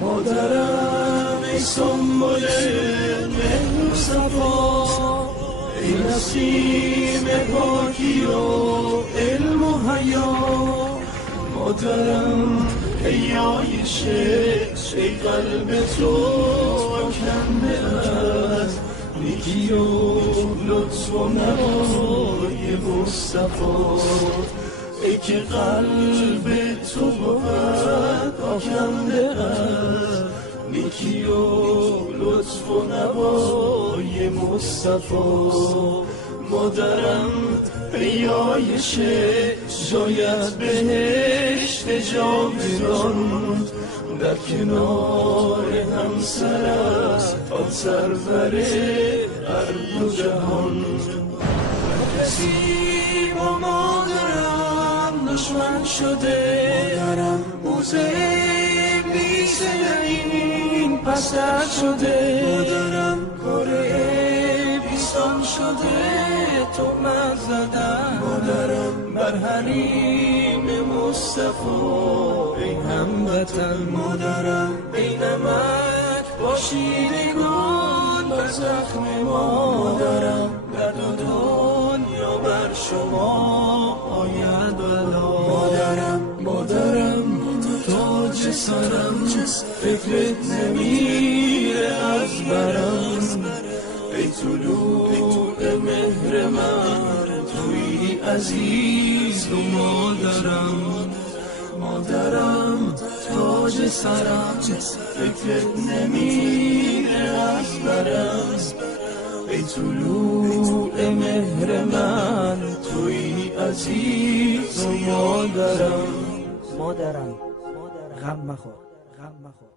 مادرم ای سنبل مهر و صفا، ای نسیم پاکی و علم و حیا. مادرم ای عایشه، ای قلب تو کنده از نیکی و لطف و نوای مصطفی. ای که قلب تو بود آکنده از نیکی و لطف و نوای مصطفی. مادرم ای عایشه، شاید بهشت جاودان در کنار همسرت آن سرور ارض و جهان. کسی با مادرم دشمن شده، مادرم موزه بیس این پستر شده، مادرم کاره بیستان شده تهمت زدن، مادرم بر حریم مصطفی ای هموطن. مادرم ای نمک پاشیدگان بر زخم ما، مادرم درد و دنیا بر شما آید بلا. مادرم تاج سرم، فکرت نمیره از برم. ای طلوع مهر من توی عزیز و مادرم تاج سرم، فکرت نمیره از برم. ای طلوع مهر من توی عزیز و مادرم غم مخور. مخور.